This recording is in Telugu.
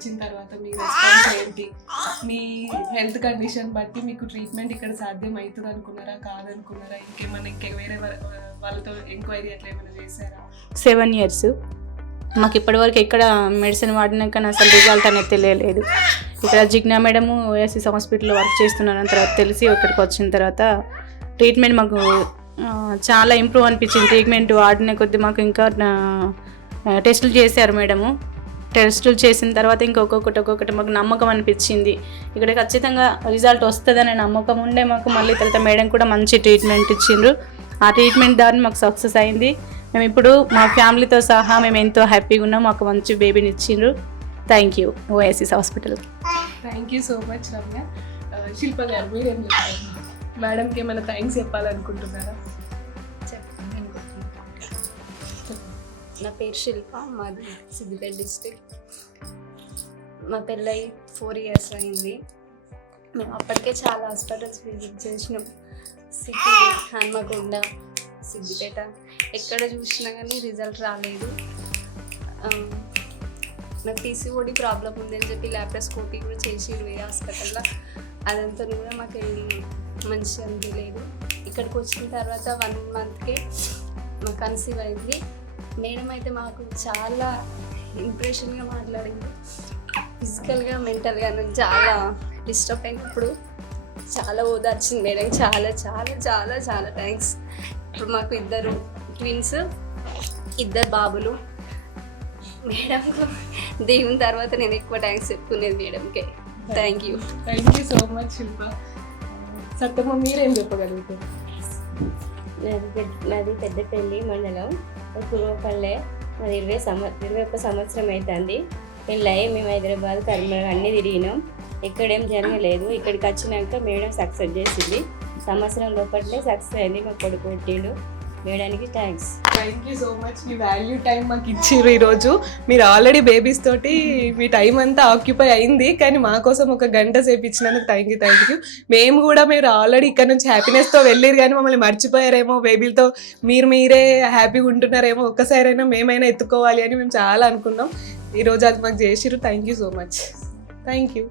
వచ్చిన తర్వాత మీ రెస్పాన్స్ ఏంటి? మీ హెల్త్ కండిషన్ బట్టి మీకు ట్రీట్మెంట్ ఇక్కడ సాధ్యం అవుతుంది అనుకున్నారా, కాదనుకున్నారా? ఇంకే వేరే వాళ్ళతో ఎంక్వైరీ అట్లా ఏమైనా చేశారా? 7 years మాకు ఇప్పటివరకు ఎక్కడ మెడిసిన్ వాడినాక అసలు రిజల్ట్ అనేది తెలియలేదు. ఇక్కడ జిగ్నా మేడము ఓఎస్ఎస్ హాస్పిటల్లో వర్క్ చేస్తున్నాను తర్వాత తెలిసి ఇక్కడికి వచ్చిన తర్వాత ట్రీట్మెంట్ మాకు చాలా ఇంప్రూవ్ అనిపించింది. ట్రీట్మెంట్ వాడిన కొద్దీ మాకు ఇంకా టెస్టులు చేశారు మేడము. టెస్టులు చేసిన తర్వాత ఇంకా ఒక్కొక్కటి మాకు నమ్మకం అనిపించింది. ఇక్కడ ఖచ్చితంగా రిజల్ట్ వస్తుందనే నమ్మకం ఉండే మాకు. మళ్ళీ తర్వాత మేడం కూడా మంచి ట్రీట్మెంట్ ఇచ్చిండ్రు. ఆ ట్రీట్మెంట్ ద్వారా మాకు సక్సెస్ అయింది. మేము ఇప్పుడు మా ఫ్యామిలీతో సహా మేము ఎంతో హ్యాపీగా ఉన్నాం. మాకు మంచి బేబీని ఇచ్చిండ్రు. Thank you OSS hospital. Thank you so much Ramya. Shilpa garu మీరేం చెప్పారు? మేడంకి ఏమైనా థ్యాంక్స్ చెప్పాలనుకుంటున్నారా? నా పేరు శిల్ప, మాది సిద్దిపేట డిస్ట్రిక్ట్. మా పెళ్ళయి 4 years అయింది. మేము అప్పటికే చాలా హాస్పిటల్స్ విజిట్ చేసినాం. సిటీ, హన్మకొండ, సిద్దిపేట ఎక్కడ చూసినా కానీ రిజల్ట్ రాలేదు. నాకు PCOD ప్రాబ్లం ఉందని చెప్పి ల్యాప్రోస్కోపీ కూడా చేసిరు ఏ హాస్పిటల్లో. అదంతా కూడా మాకు మంచిగా అనిపించలేదు. ఇక్కడికి వచ్చిన తర్వాత 1 monthకే మాకు కన్సీవ్ అయింది. మేడం అయితే మాకు చాలా ఇంప్రెషన్గా మాట్లాడింది. ఫిజికల్గా మెంటల్గా నాకు చాలా డిస్టర్బ్ అయినప్పుడు చాలా ఓదార్చింది మేడం. చాలా చాలా చాలా చాలా థ్యాంక్స్. ఇప్పుడు మాకు 2 twins, 2 బాబులు. మేడంకు దేవుని తర్వాత నేను ఎక్కువ థ్యాంక్స్ చెప్పుకునేది మేడంకే. థ్యాంక్ యూ సో మచ్ శిల్ప. సత్యమ్మ మీరేం చెప్పగలుగుతారు? నాది పెద్దపల్లి మండలం పూర్వపల్లె. మాది 21 సంవత్సరం అవుతుంది పెళ్ళి. మేము హైదరాబాద్, కరీంనగర్ అన్నీ తిరిగినాం. ఎక్కడేం జరగలేదు. ఇక్కడికి వచ్చినాక మేడం సక్సెస్ చేసింది. సంవత్సరం లోపలనే సక్సెస్ అయింది. మా కొడుకు పుట్టిండు. మేడానికి thanks. Thank you so much. మీ వాల్యూ టైం మాకు ఇచ్చిర్రు ఈరోజు. మీరు ఆల్రెడీ బేబీస్ తోటి మీ టైం అంతా ఆక్యుపై అయింది, కానీ మా కోసం 1 గంట సేపు ఇచ్చినందుకు థ్యాంక్ యూ. మేము కూడా మీరు ఆల్రెడీ ఇక్కడ నుంచి హ్యాపీనెస్తో వెళ్ళిరు, కానీ మమ్మల్ని మర్చిపోయారేమో, బేబీలతో మీరే హ్యాపీగా ఉంటున్నారేమో, ఒక్కసారైనా మేమైనా ఎత్తుకోవాలి అని మేము చాలా అనుకున్నాం. ఈరోజు అది మాకు చేసిర్రు. Thank you so much. Thank you.